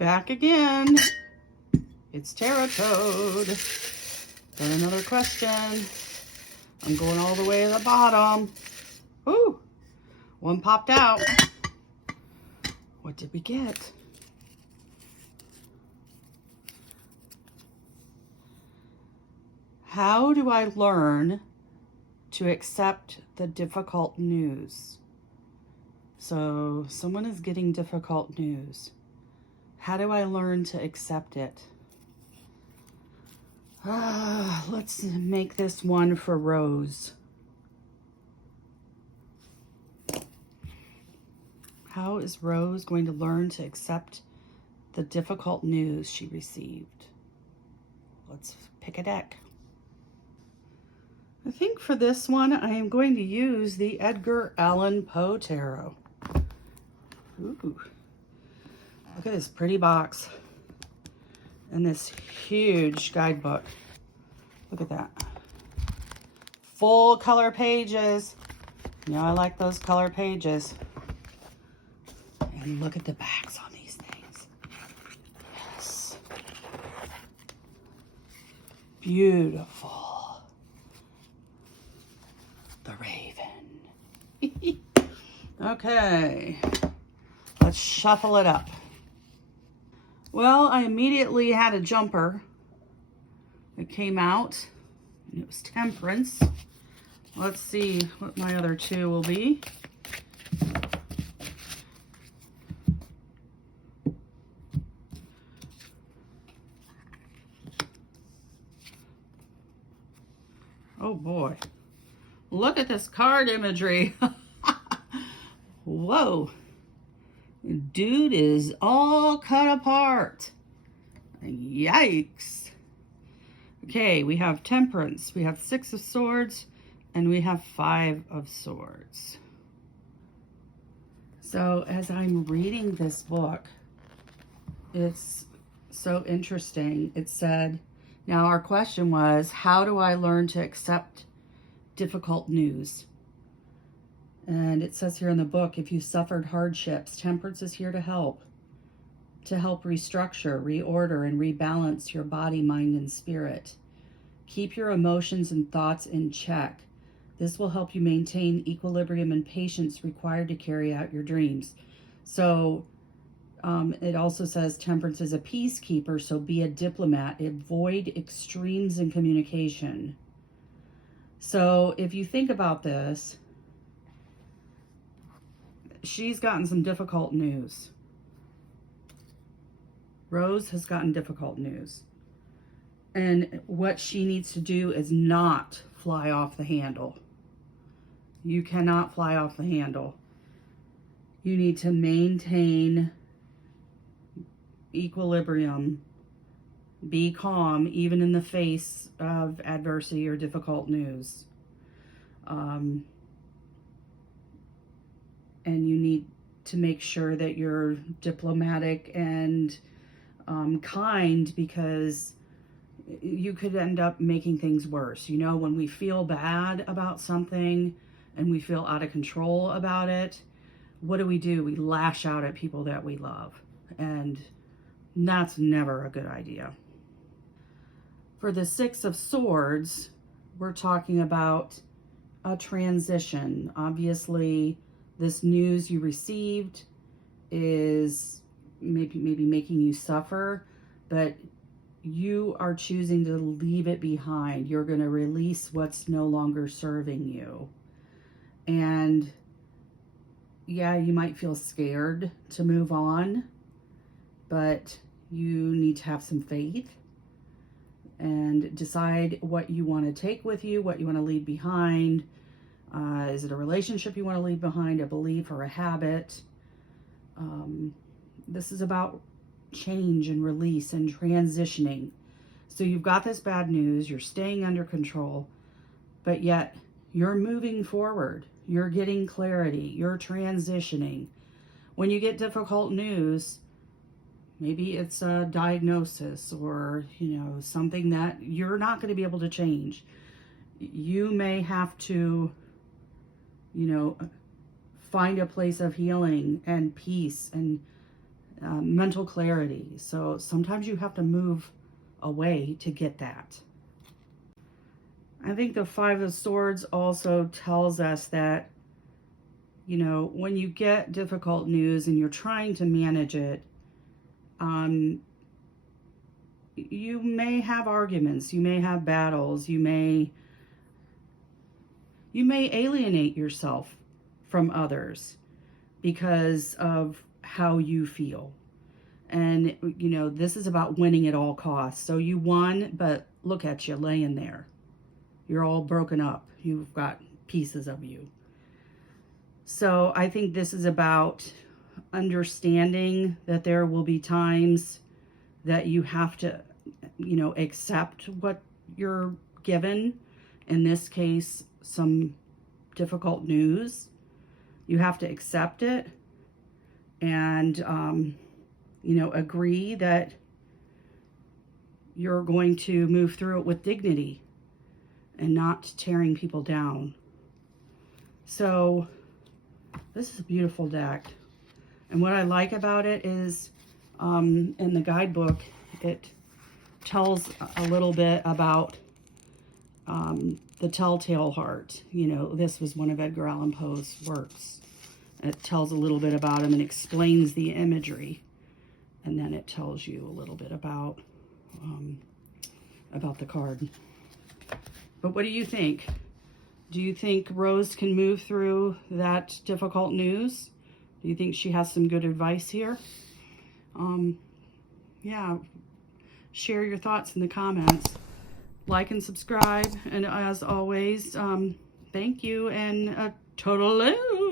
Back again. It's Tarot Toad. Got another question. I'm going all the way to the bottom. Ooh, one popped out. What did we get? How do I learn to accept the difficult news? So someone is getting difficult news. How do I learn to accept it? Let's make this one for Rose. How is Rose going to learn to accept the difficult news she received? Let's pick a deck. I think for this one, I am going to use the Edgar Allan Poe Tarot. Ooh. Look at this pretty box and this huge guidebook. Look at that. Full color pages. You know, I like those color pages. And look at the backs on these things. Yes. Beautiful. The Raven. Okay. Let's shuffle it up. Well, I immediately had a jumper that came out. And it was Temperance. Let's see what my other two will be. Oh boy. Look at this card imagery. Whoa. Dude is all cut apart. Yikes. Okay, we have Temperance, we have 6 of Swords, and we have 5 of Swords. So as I'm reading this book, it's so interesting. It said, now our question was, how do I learn to accept difficult news? And it says here in the book, if you suffered hardships, Temperance is here to help restructure, reorder, and rebalance your body, mind, and spirit. Keep your emotions and thoughts in check. This will help you maintain equilibrium and patience required to carry out your dreams. So it also says Temperance is a peacekeeper, so be a diplomat. Avoid extremes in communication. So if you think about this, she's gotten some difficult news. Rose has gotten difficult news. And what she needs to do is not fly off the handle. You cannot fly off the handle. You need to maintain equilibrium. Be calm, even in the face of adversity or difficult news. And you need to make sure that you're diplomatic and kind, because you could end up making things worse. You know, when we feel bad about something and we feel out of control about it, what do? We lash out at people that we love. And that's never a good idea. For the 6 of Swords, we're talking about a transition. Obviously, this news you received is maybe making you suffer, but you are choosing to leave it behind. You're going to release what's no longer serving you. And yeah, you might feel scared to move on, but you need to have some faith and decide what you want to take with you, what you want to leave behind. Is it a relationship you want to leave behind, a belief, or a habit? This is about change and release and transitioning. So you've got this bad news, you're staying under control, but yet you're moving forward. You're getting clarity. You're transitioning. When you get difficult news, maybe it's a diagnosis or, something that you're not going to be able to change. You may have to, find a place of healing and peace and mental clarity. So sometimes you have to move away to get that. I think the Five of Swords also tells us that, you know, when you get difficult news and you're trying to manage it, you may have arguments, you may have battles, you may alienate yourself from others because of how you feel. And, you know, this is about winning at all costs. So you won, but look at you laying there. You're all broken up. You've got pieces of you. So I think this is about understanding that there will be times that you have to, you know, accept what you're given. In this case, some difficult news. You have to accept it and, you know, agree that you're going to move through it with dignity and not tearing people down. So this is a beautiful deck. And what I like about it is in the guidebook, it tells a little bit about the telltale heart. You know, this was one of Edgar Allan Poe's works. It tells a little bit about him and explains the imagery. And then it tells you a little bit about the card. But what do you think? Do you think Rose can move through that difficult news? Do you think she has some good advice here? Yeah, share your thoughts in the comments. Like and subscribe. And as always, thank you and toodaloo.